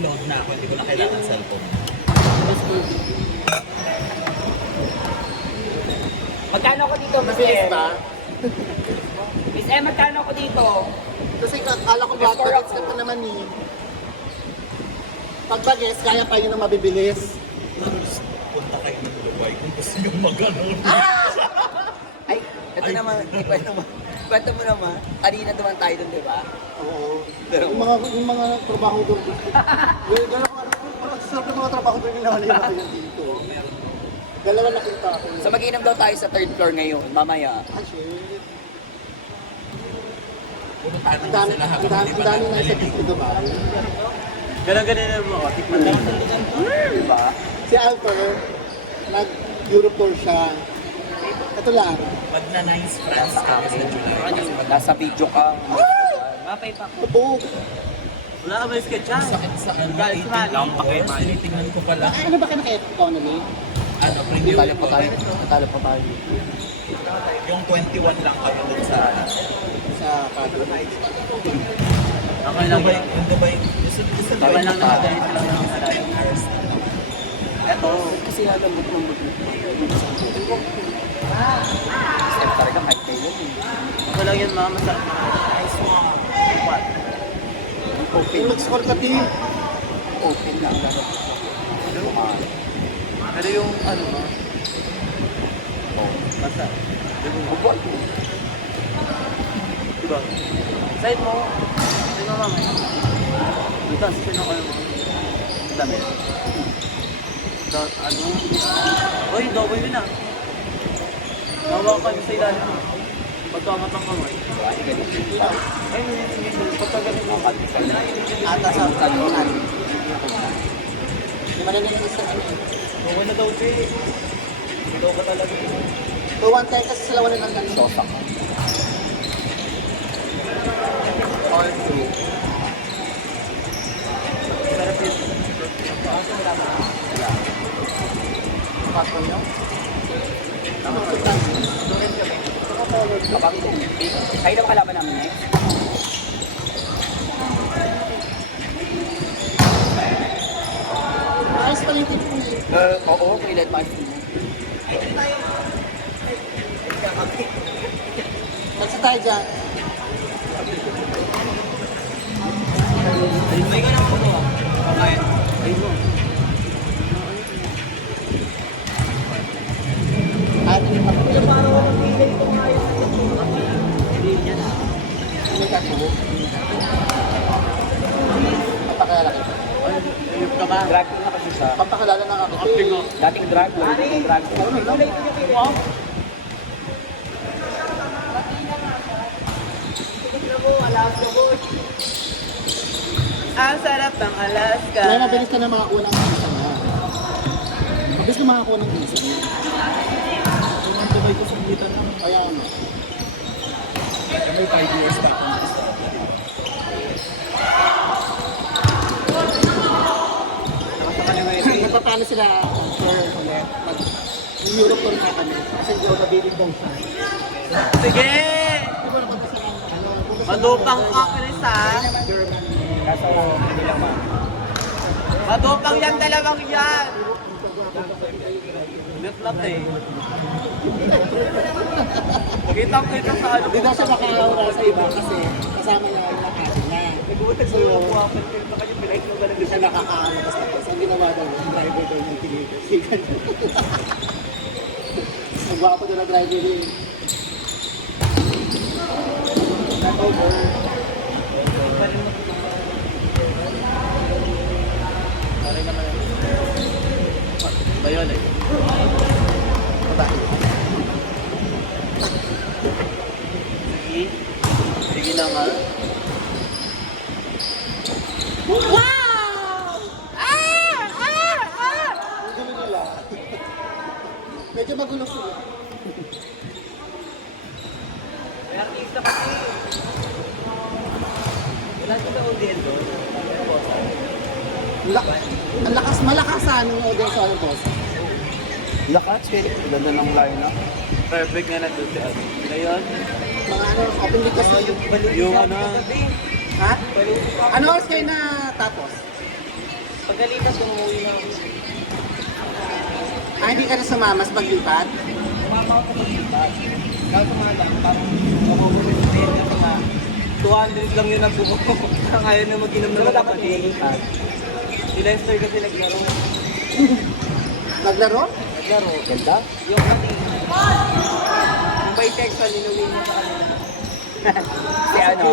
Load na ako, hindi ko na kailangan cellphone. Magkano ako dito, Miss Mabilis M? ba? Miss M, magkano ako dito? Kasi kala ko ba, bagets ka pa naman eh. Pag bagets, kaya pa yun ang mabibilis. Punta kayo ng Dubai kung gusto nyo mag-ganon. Ay, ito Ay. naman, kwento mo naman. Kanina duman tayo dun, di ba? Oo. Yung mga trabaho doon. Well, gano'n sarap ng mga trabaho doon yung nakalala ko yan dito. Dalawa nakita ako. So mag-inom daw tayo sa third floor ngayon, mamaya. Ah, shit. Pumuntahan Ang naman dami, sila ang habang dami, hindi ang pa dami na natin sa dito, diba? Ganun-ganun na mo, tikman na. Di ba? Si Alto, nag-Europe tour siya. Ito lang. Pag na nice France kami sa July. Nasa video ka. Mapay pa ko. Tubog. Wala ka ba sketch yan? Sakit sa ano, Guys, 18 man. hours. Tinitingnan ko pala. Ay, ano ba ka naka-economy? Ano, premium Natalo pa tayo. Natalo pa tayo. Yung 21 lang kami dun sa... Sa Padre. Okay lang ba? Yung Dubai, gusto Tama Dubai lang na ganito lang yung Eto, kasi halambot-lambot mo. Step talaga, kahit kayo. Ako lang yun, mga masarap. Kung nag-score ka, team. Open lang. Pero yung ano ba? Basta. Diba? Side mo. Side mo mamaya. Dito, sino ko mo? Dami. Ano? Uy, double yun ah. Nawakan sa ilalim. Pagkamat ang kamay. Ay, hindi. Pagkagaling mo. Ata sa kalunan. Di ba na nang isa ano? Huwag na daw, Jay. Ikaw ka talaga. Tuwan tayo kasi sila wala nang ganito. Sosak. All two. Sarap yun. Pasok nyo? Kapag kayo na kalaban namin eh. Ayos pala yung tip ko eh. Oo, kailan pa. Magsa tayo dyan. May ka naman mo. Okay. Ay mo. At yung mga Parang ako hindi ito nga yun. Hindi yan ah. may kato. Pampakilala kita. Ay, ayup ka ba? Drag queen na kasi siya. Pampakilala na ako. Dating drag queen. Dating drag queen. Ang sarap ng Alaska. Kaya mabilis ka na makakuha ng visa niya. Mabilis ka makakuha ng visa niya. Yung Dubai ko sa Britain lang. Kaya ano. May 5 years pa ako na sa Magpapano sila for ulit. Pag yung Europe tour na kami. Kasi hindi ako nabiling daw siya. Sige! Hindi ko napunta sa ano. punta sa- Madupang ka, Chris ha? Kaso hindi lang ma. Madupang yan, dalawang yan! Lut-lut eh. Kitang-kita sa ano. Hindi daw siya makakawala sa iba kasi kasama niya yung nakasi niya. Nagbubutan sa iyo, buwapan kayo na kayo, pinahit mo Hindi siya nakakaano. Tapos ang ginawa daw, yung driver daw yung tinitisigan. Magwapo daw na driver yun. Not over. Pare naman yan. Bayon eh. Baba. Sige. Sige na nga. Ang gulo nila. Medyo magulo sila. May artista kasi. Wala sila audience doon. Ang lakas, malakasan yung audience sa boss. Lakas, ganda ng line-up. Perfect nga na doon si Ate. Ngayon, Mga ano, open week kasi. yung ano, Ha? Ano oras kayo na tapos? Pagkalitas, umuwi na ako. Ah, hindi ka na sumama sa paglipat? Sumama ako sa paglipat. Kahit umaga, parang mabubulit na yun kasi nga 200 lang yun ang bumuko. Kaya na mag-inom na dapat nililipat. Si Lester kasi naglaro. Naglaro? Naglaro. Ganda? Yung kami. Yung bisexual, inuwi niya sa kanila. Si ano?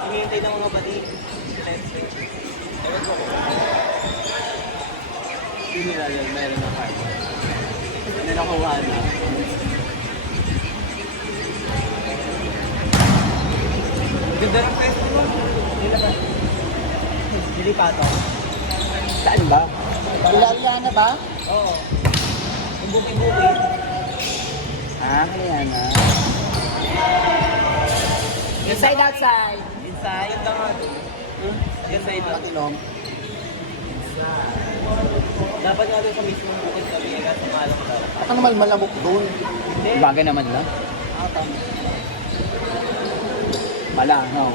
Hinihintay ng mga batik. Si Lester. Ewan ko. Hindi nila yun, meron na card. Hindi nakuha na. Ganda ng pwesto mo. Dilipato. Saan ba? Ilalya na ba? Oo. Yung buki-buki. Ah, kaya na. Inside, outside. Inside. Ganda nga doon. Inside lang. Patilom. Dapat nga doon sa mismong bukid kami. Kasi maalam daw. Ako naman malamok doon. Hindi. Bagay naman lang. Tama. Mala, no?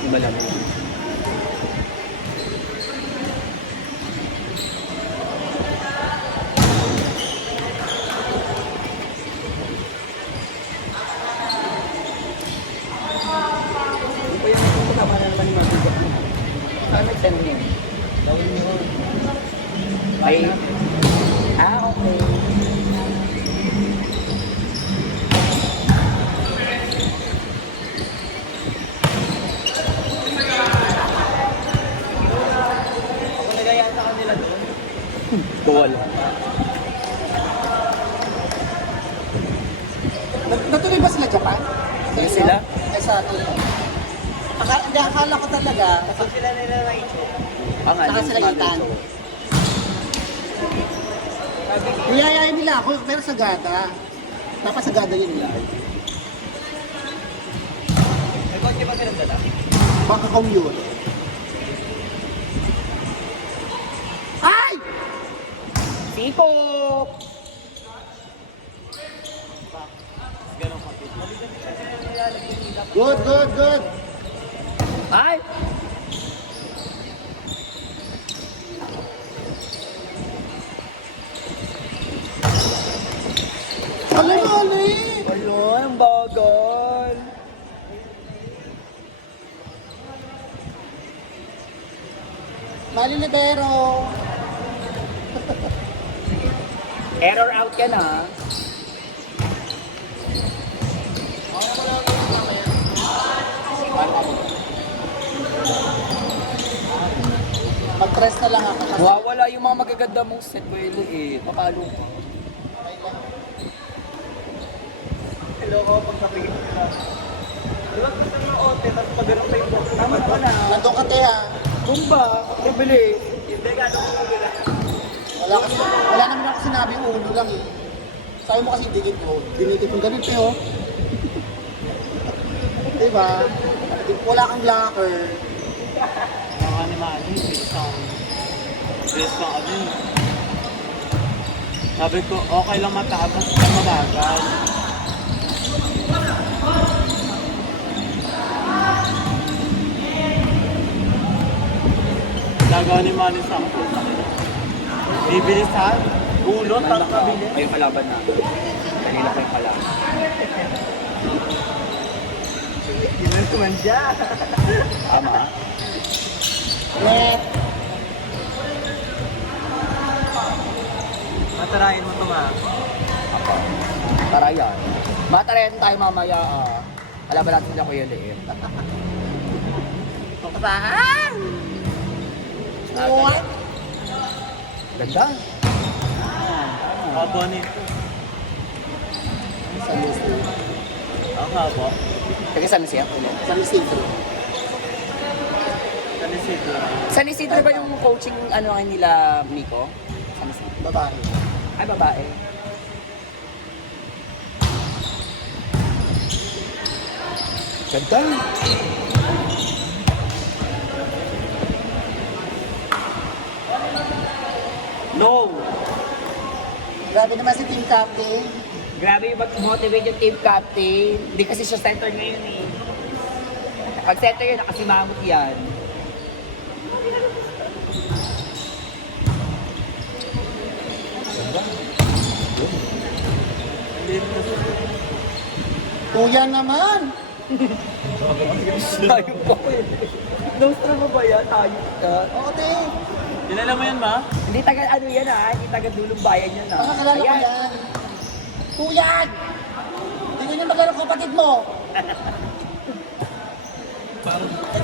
Iba lang. Hindi pa yung kasama na naman yung mabigat mo. Saan nag-send niya? Gawin niyo. Ay. Ah, okay. Ako nagayaan sa kanila doon. Cool. Natuloy ba sila Japan? Ano sila? Ay sa atin. Hindi, akala ko talaga. Kasi sila nila Rachel. Ang Saka sila Ethan. Sabi niya, Niyayain nila ako, pero sagada. Dapat sagada yun nila. may kotse ba silang dala? Baka commute. Ay! Tipo! Ganun kapit. Good, good, good. Ay! Alay, alay! Ayun, ang bagal. Mali libero. Error out ka na. Mag-press na lang ako. Kasi Wawala yung mga magaganda mong set, Kuelo eh. Papalo ka. Hello ko, pagkapigil nila. Diba gusto ng ote, tapos pag ganun pa yung box. Tama ka na. nandun ka kaya. Bumba, ibili. Hindi, gano'n ko nila. Wala naman ako sinabing ulo lang eh. Sabi mo kasi dikit mo. Dinikit mo ganito eh oh. Diba? Wala kang blocker. Mga ni Manny, bilis ako. Bilis pa kami. Sabi ko, okay lang mataas, basta mabagal. Gagawa ni Manny sa akin. Bibilisan. Ulot, tapos mabilis. Ay, yung kalaban na. Kanina pa yung kalaban. Yun na naman siya. Tama. Net. Matarayin mo ito nga. Tara yan. Matarayan tayo mamaya. Kalaban natin sila Kuya Liit. Papasahan! What? Ganda. Haba nito. San Isidro. Ang haba. Taga San Isidro ulit. San Isidro. San Isidro. San Isidro ba yung coaching ano ngayon nila, Miko? San Isidro. Babae. Ay, babae. Ganda. No! Grabe naman si team captain. Grabe yung mag-motivate yung team captain. Hindi kasi siya center ngayon eh. Pag center yun, nakasimamot yan. Kuya naman! Tayo pa ko eh. Nostra mo ba yan? Tayo ka. Oo, te. Kilala mo yan, ma? Hindi taga ano yan ah, hindi taga dulong bayan yan ah. Nakakalala ko yan. Kuyan! Hindi niya magkano kapatid mo.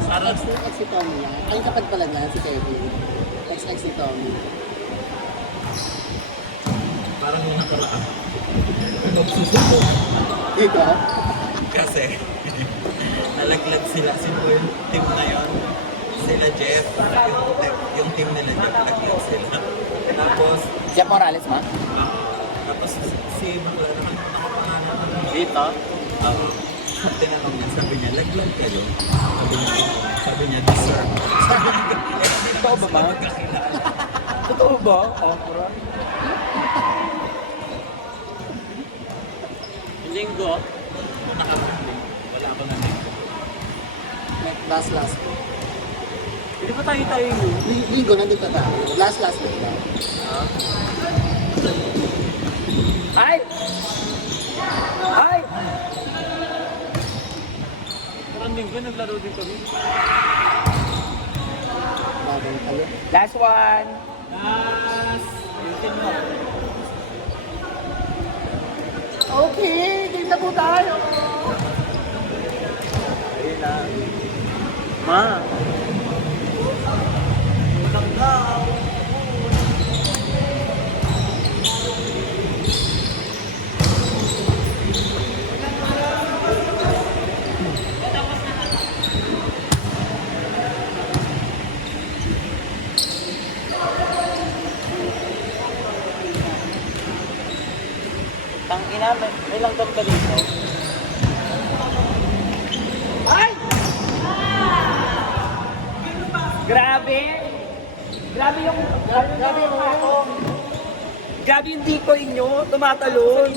Parang Ex si Tommy yan. Ay, kapag pala na si Kevin. Ex si Tommy. parang yung nakaraan. Nagsusubo. Dito? Kasi nalaglag sila. Sino yung team na yun? Sila Jeff. Yung team nila Jeff. Naglag sila. Tapos, Jeff Morales ma? tapos si Bakla naman nakapangalan. Dito? Tinanong niya, sabi niya, laglag kayo. Sabi niya, deserve. Sabi niya, Totoo ba, ma'am? magkakilala. Totoo ba? Opera? Linggo? Nakakabing. Wala ako na nito. Last. Hindi pa tayo yun. Linggo, nandito tayo. Last week lang. Ay! Ay! Parang linggo, naglaro din kami. Bagong kayo. Last one! Ayusin mo. Okay, kita po tayo! Ayun na. Ma. Utang daw. Tangina, may langgam ka dito. Ay! Grabe! Grabe yung ako. Grabe yung decoy nyo, tumatalon.